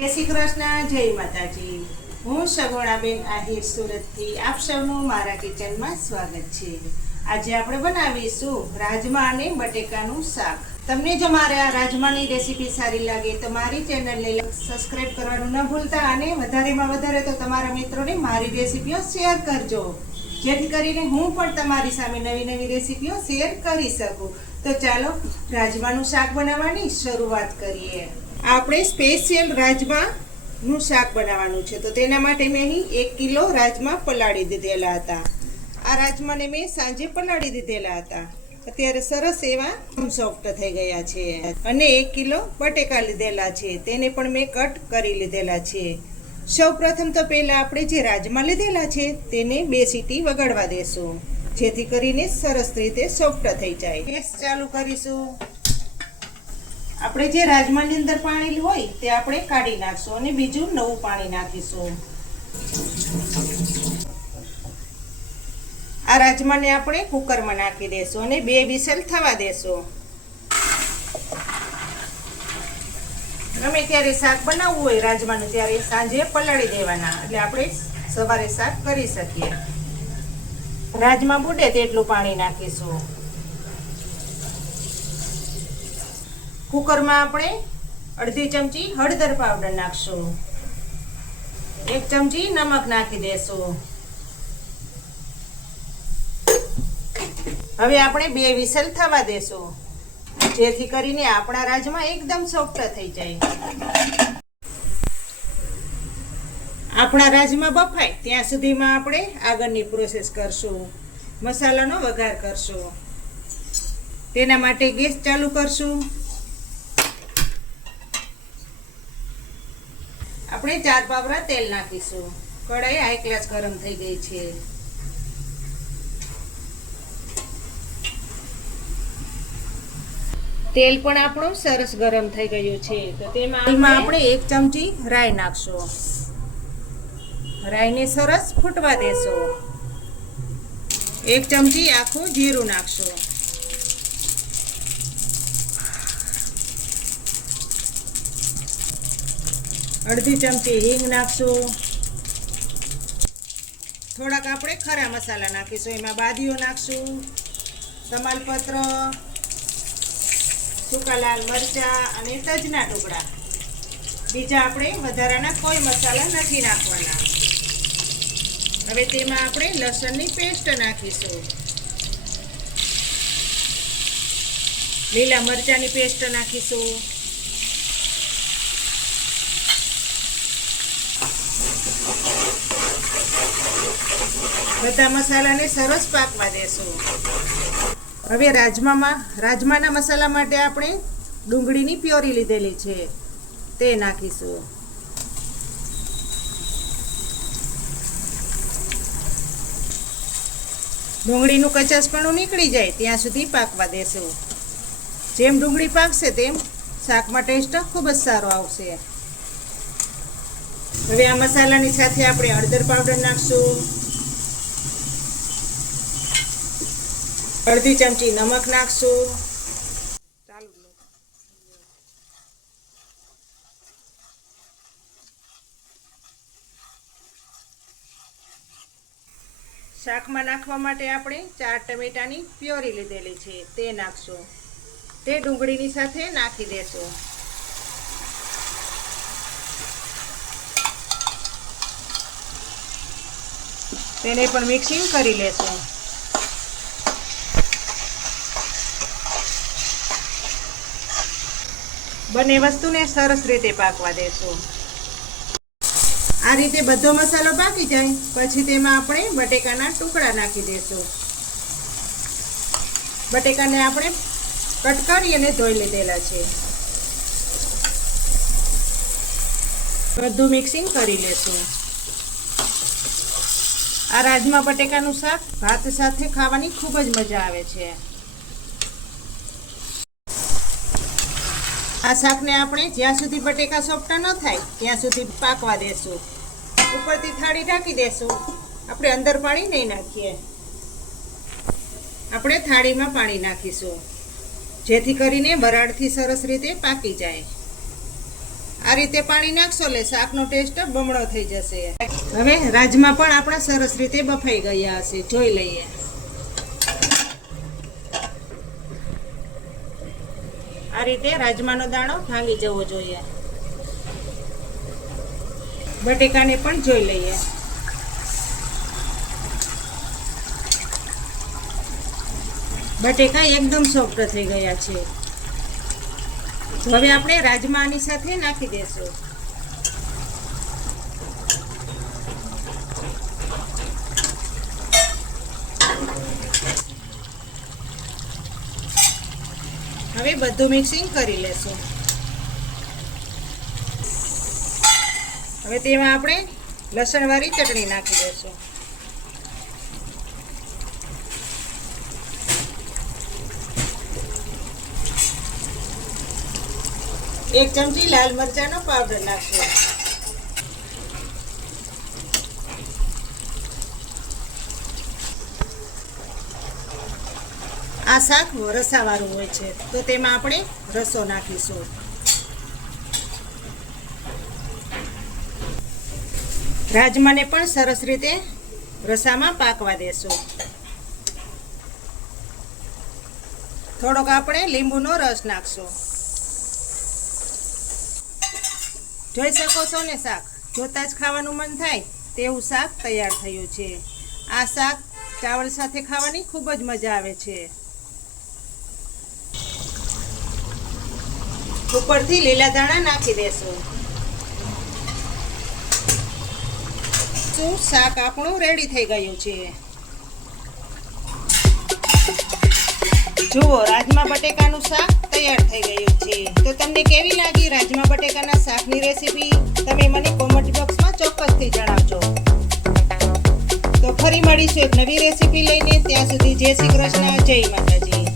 જય શ્રી કૃષ્ણ, જય માતાજી। હું સગુણાબેન આહિર સુરતથી આપ સૌનું મારા કિચનમાં સ્વાગત છે। આજે આપણે બનાવીશું રાજમા અને બટેકાનું શાક। તમને જો મારા આ રાજમાની રેસીપી સારી લાગે તો મારી ચેનલને સબસ્ક્રાઇબ કરવાનું ન ભૂલતા અને વધારેમાં વધારે તો તમારા મિત્રોને મારી રેસીપીઓ શેર કરજો, જેથી કરીને હું પણ તમારી સામે નવી નવી રેસીપીઓ શેર કરી શકું। તો ચાલો રાજમાનું શાક બનાવવાની શરૂઆત કરીએ। આપણે સ્પેશિયલ રાજમાનું શાક બનાવવાનું છે, તો તેના માટે મેં અહીં 1 કિલો રાજમા પલાળી દીધેલા હતા। આ રાજમાને મેં સાંજે પલાળી દીધેલા હતા, અત્યારે સરસ એવા સોફ્ટ થઈ ગયા છે। અને 1 કિલો બટેકા લીધેલા છે, તેને પણ મેં કટ કરી લીધેલા છે। સૌપ્રથમ તો પહેલા આપણે જે રાજમા લીધેલા છે તેને 2 સીટી વગાડવા દેશું, જેથી કરીને સરસ રીતે સોફ્ટ થઈ જાય। ગેસ ચાલુ કરીશું। આપણે જે રાજમાની અંદર પાણી હોય તે આપણે કાઢી નાખશું અને બીજું નવું પાણી નાખીશું। આ રાજમાને આપણે કુકરમાં નાખી દેશું અને 2 વિસલ થવા દેશું। ગમે ત્યારે શાક બનાવવું હોય રાજમાનું ત્યારે સાંજે પલાળી દેવાના, એટલે આપણે સવારે શાક કરી શકીએ। રાજમા બુડે તેટલું પાણી નાખીશું। કુકરમાં આપણે અડધી ચમચી હળદર પાવડર નાખશું, 1 ચમચી નમક નાખી દેશું। હવે આપણે 2 વિસલ થવા દેશું, જેથી કરીને આપણા રાજમા એકદમ સોફ્ટ થઈ જાય। આપણા રાજમા બફાય ત્યાં સુધીમાં આપણે આગળની પ્રોસેસ કરશું, મસાલાનો વઘાર કરશું। તેના માટે ગેસ ચાલુ કરશું। આપણે 4 પાવરા તેલ નાખીશું। કઢાઈ હાઈ ક્લાસ ગરમ થઈ ગઈ છે। તેલ પણ આપણું સરસ ગરમ થઈ ગયું છે, તો તેમાં આપણે 1 ચમચી રાઈ નાખશું। રાઈને સરસ ફૂટવા દેશું। 1 ચમચી આખું જીરું નાખશું। અડધી ચમચી હિંગ નાખશું। થોડાક આપણે ખરા મસાલા નાખીશું, એમાં બાદીઓ નાખશું, તમાલપત્ર, સૂકા લાલ મરચાં અને તજના ટુકડા। બીજા આપણે વધારાના કોઈ મસાલા નથી નાખવાના। હવે તેમાં આપણે લસણની પેસ્ટ નાખીશું, લીલા મરચાંની પેસ્ટ નાખીશું, બધા મસાલાને સરસ પાકવા દેશું। હવે રાજમાના મસાલા માટે આપણે ડુંગળીની પ્યોરી લીધેલી છે તે નાખીશું। ડુંગળીનું કચાસપણું નીકળી જાય ત્યાં સુધી પાકવા દેશું। જેમ ડુંગળી પાકશે તેમ શાકમાં ટેસ્ટ ખૂબ જ સારો આવશે। હવે આ મસાલાની સાથે આપણે હળદર પાવડર નાખશું, અડધી ચમચી નમક નાખશું, શાકમાં નાખવા માટે આપણે 4 ટમેટાની પ્યોરી લીધેલી છે તે નાખશું। તે ડુંગળીની સાથે નાખી દેશું। તેને પણ મિક્સિંગ કરી લેશું। બંને વસ્તુને સરસ રીતે પાકવા દેશું। આ રીતે બધો મસાલો પાકી જાય પછી તેમાં આપણે બટેકાના ટુકડા નાખી દેશું। બટેકાને આપણે કટ કરી અને ધોઈ લીધેલા છે। બધું મિક્સિંગ કરી લેશું। આ રાજમા બટેકાનું શાક ભાત સાથે ખાવાની ખૂબ જ મજા આવે છે। આ શાકને આપણે જ્યાં સુધી બટેકા સોફ્ટ ન થાય ત્યાં સુધી પાકવા દેશું। ઉપરથી થાળી ઢાંકી દેશું। આપણે અંદર પાણી નહીં નાખીએ, આપણે થાળીમાં પાણી નાખીશું, જેથી કરીને વરાળથી સરસ રીતે પાકી જાય। આ રીતે પાણી નાખશો એટલે શાકનો ટેસ્ટ બમણો થઈ જશે. હવે રાજમા પણ આપણા સરસ રીતે બફાઈ ગયા હશે, જોઈ લઈએ. આ રીતે રાજમાનો દાણો ભાંગી જવો જોઈએ. બટેકાને પણ જોઈ લઈએ. બટેકા એકદમ સોફ્ટ થઈ ગયા છે. હવે આપણે રાજમા આની સાથે નાખી દેશું. હવે બધું મિક્સિંગ કરી લેશું. હવે તેમાં આપણે લસણવાળી ચટણી નાખી દેશું. એક ચમચી લાલ મરચાંનો પાવડર નાખશું. આ શાક રસાવાળું હોય છે તો તેમાં આપણે રસો નાખીશું. રાજમાને પણ સરસ રીતે રસામાં પાકવા દેશું. થોડોક આપણે લીંબુનો રસ નાખશું. જોઈ શકો છો ને, શાક જોતા જ ખાવાનું મન થાય તેવું શાક તૈયાર થયું છે. આ શાક ચાવલ સાથે ખાવાની ખૂબ જ મજા આવે છે. ઉપરથી લીલા ધાણા નાખી દેશું. શાક આપણું રેડી થઈ ગયું છે. જુઓ, રાજમા બટેકાનું શાક તૈયાર થઈ ગયું છે. તો તમને કેવી લાગી રાજમા બટેકાના શાકની રેસીપી? તમે મને કોમેન્ટ બોક્સમાં ચોક્કસથી જણાવજો. તો ફરી મળીશું એક નવી રેસીપી લઈને. ત્યાં સુધી જય શ્રી કૃષ્ણ, જય માતાજી.